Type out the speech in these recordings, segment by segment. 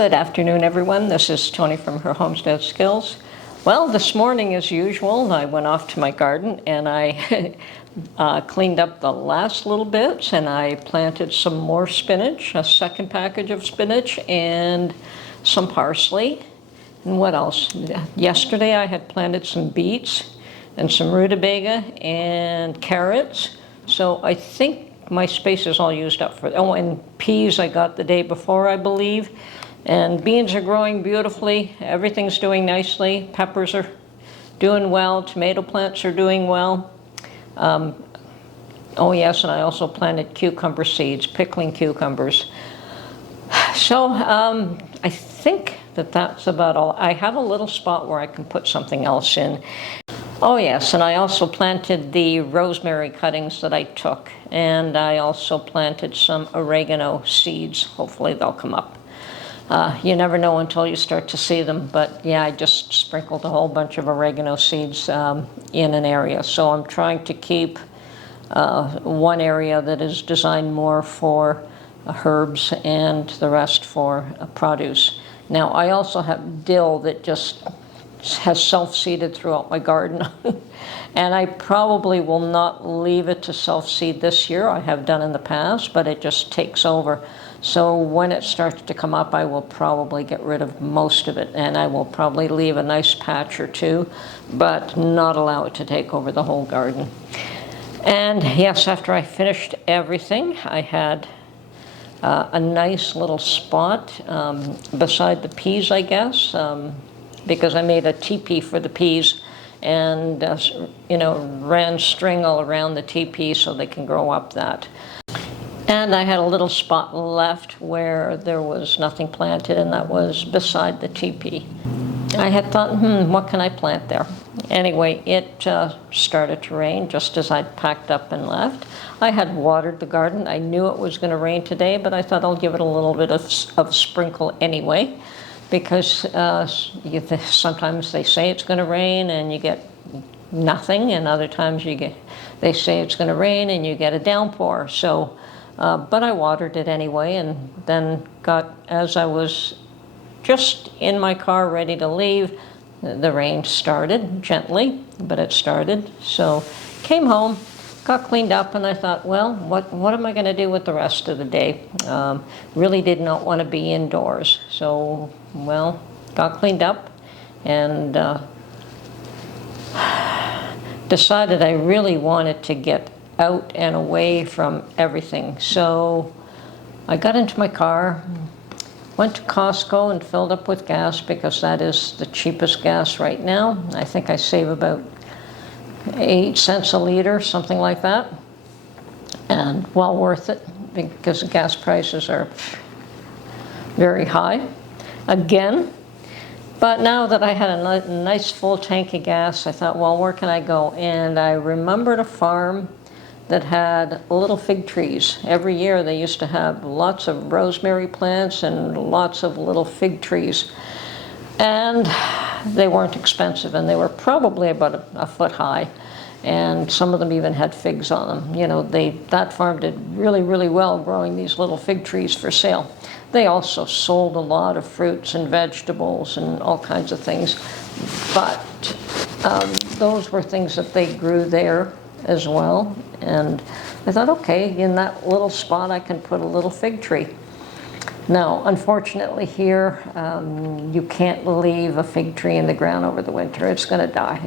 Good afternoon, everyone. This is Tony from her Homestead Skills. Well, this morning, as usual, I went off to my garden and I cleaned up the last little bits, and I planted some more spinach, a second package of spinach, and some parsley. And what else? Yesterday I had planted some beets and some rutabaga and carrots. So I think my space is all used up for. Oh, and peas I got the day before, I believe. And beans are growing beautifully. Everything's doing nicely. Peppers are doing well. Tomato plants are doing well. Oh yes, and I also planted cucumber seeds, pickling cucumbers. So I think that's about all. I have a little spot where I can put something else in. Oh yes, and I also planted the rosemary cuttings that I took, and I also planted some oregano seeds. Hopefully they'll come up. You never know until you start to see them, but yeah, I just sprinkled a whole bunch of oregano seeds in an area. So I'm trying to keep one area that is designed more for herbs and the rest for produce. Now, I also have dill that just has self-seeded throughout my garden. And I probably will not leave it to self-seed this year. I have done in the past, but it just takes over. So when it starts to come up, I will probably get rid of most of it, and I will probably leave a nice patch or two, but not allow it to take over the whole garden. And yes, after I finished everything, I had a nice little spot beside the peas, I guess, because I made a teepee for the peas and, ran string all around the teepee so they can grow up that. And I had a little spot left where there was nothing planted, and that was beside the teepee. I had thought, what can I plant there? Anyway, it started to rain just as I'd packed up and left. I had watered the garden. I knew it was going to rain today, but I thought I'll give it a little bit of sprinkle anyway, because sometimes they say it's going to rain and you get nothing, and other times they say it's going to rain and you get a downpour. So. But I watered it anyway, and then as I was just in my car ready to leave, the rain started gently, but it started. So came home, got cleaned up, and I thought, well, what am I going to do with the rest of the day? Really did not want to be indoors. So, well, got cleaned up and decided I really wanted to get out and away from everything. So I got into my car, went to Costco and filled up with gas, because that is the cheapest gas right now. I think I save about 8 cents a liter, something like that. And well worth it, because the gas prices are very high again. But now that I had a nice full tank of gas, I thought, well, where can I go? And I remembered a farm that had little fig trees. Every year they used to have lots of rosemary plants and lots of little fig trees. And they weren't expensive, and they were probably about a foot high. And some of them even had figs on them. That farm did really, really well growing these little fig trees for sale. They also sold a lot of fruits and vegetables and all kinds of things. But those were things that they grew there as well. And I thought, okay, in that little spot I can put a little fig tree. Now, unfortunately here, you can't leave a fig tree in the ground over the winter. It's going to die.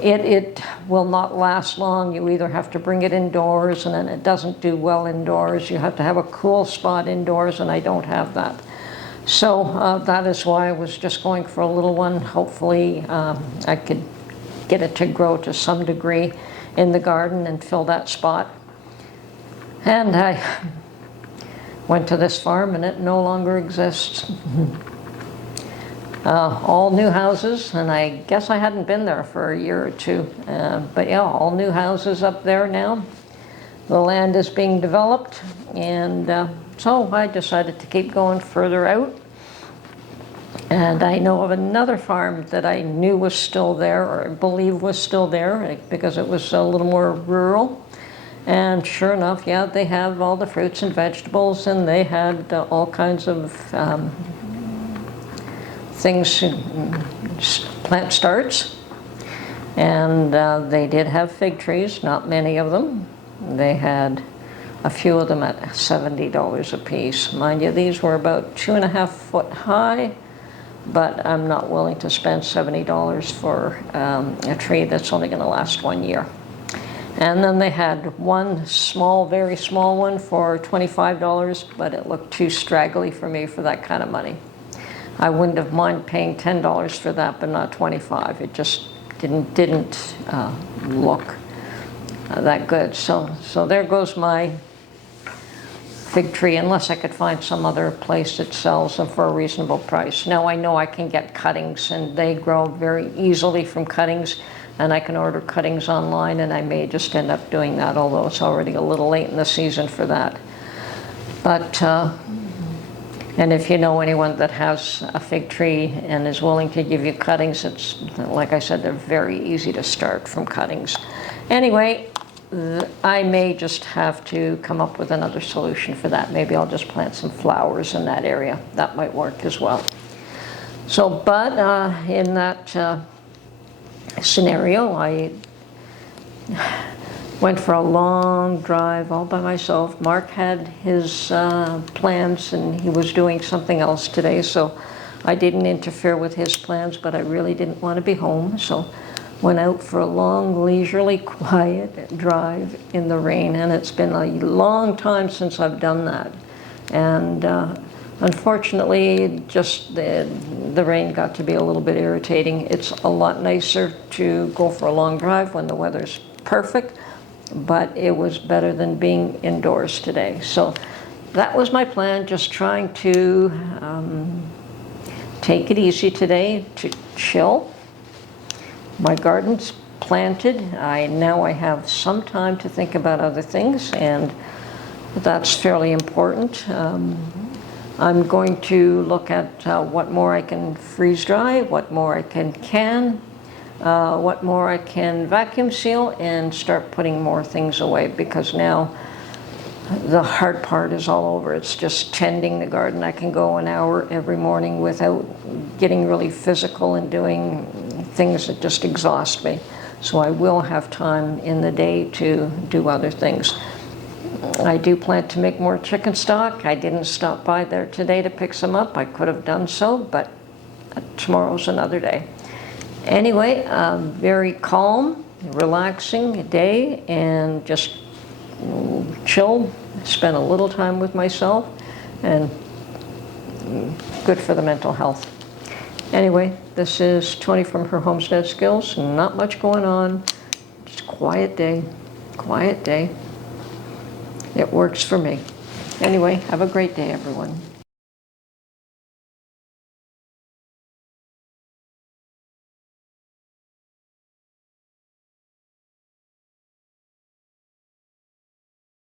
It will not last long. You either have to bring it indoors, and then it doesn't do well indoors. You have to have a cool spot indoors, and I don't have that. So that is why I was just going for a little one. Hopefully I could get it to grow to some degree in the garden and fill that spot. And I went to this farm, and it no longer exists. All new houses, and I guess I hadn't been there for a year or two. But yeah, all new houses up there now. The land is being developed, and so I decided to keep going further out. And I know of another farm that I knew was still there, or believe was still there, because it was a little more rural. And sure enough, yeah, they have all the fruits and vegetables, and they had all kinds of things, plant starts. And they did have fig trees, not many of them. They had a few of them at $70 a piece. Mind you, these were about 2.5 foot high, but I'm not willing to spend $70 for a tree that's only going to last 1 year. And then they had one small, very small one for $25, but it looked too straggly for me for that kind of money. I wouldn't have minded paying $10 for that, but not $25. It just didn't look that good. So there goes my fig tree, unless I could find some other place that sells them for a reasonable price. Now I know I can get cuttings, and they grow very easily from cuttings, and I can order cuttings online, and I may just end up doing that, although it's already a little late in the season for that. But and if you know anyone that has a fig tree and is willing to give you cuttings, it's, like I said, they're very easy to start from cuttings. Anyway, I may just have to come up with another solution for that. Maybe I'll just plant some flowers in that area. That might work as well. So, but in that scenario, I went for a long drive all by myself. Mark had his plans, and he was doing something else today, so I didn't interfere with his plans, but I really didn't want to be home, so went out for a long, leisurely, quiet drive in the rain, and it's been a long time since I've done that. And unfortunately, just the rain got to be a little bit irritating. It's a lot nicer to go for a long drive when the weather's perfect, but it was better than being indoors today. So that was my plan, just trying to take it easy today, to chill. My garden's planted. Now I have some time to think about other things, and that's fairly important. I'm going to look at what more I can freeze dry, what more I can, what more I can vacuum seal, and start putting more things away, because now the hard part is all over. It's just tending the garden. I can go an hour every morning without getting really physical and doing things that just exhaust me. So I will have time in the day to do other things. I do plan to make more chicken stock. I didn't stop by there today to pick some up. I could have done so, but tomorrow's another day. Anyway, very calm, relaxing day, and just chill, spend a little time with myself, and good for the mental health. Anyway, this is Tony from Her Homestead Skills. Not much going on, just quiet day, quiet day. It works for me. Anyway, have a great day, everyone.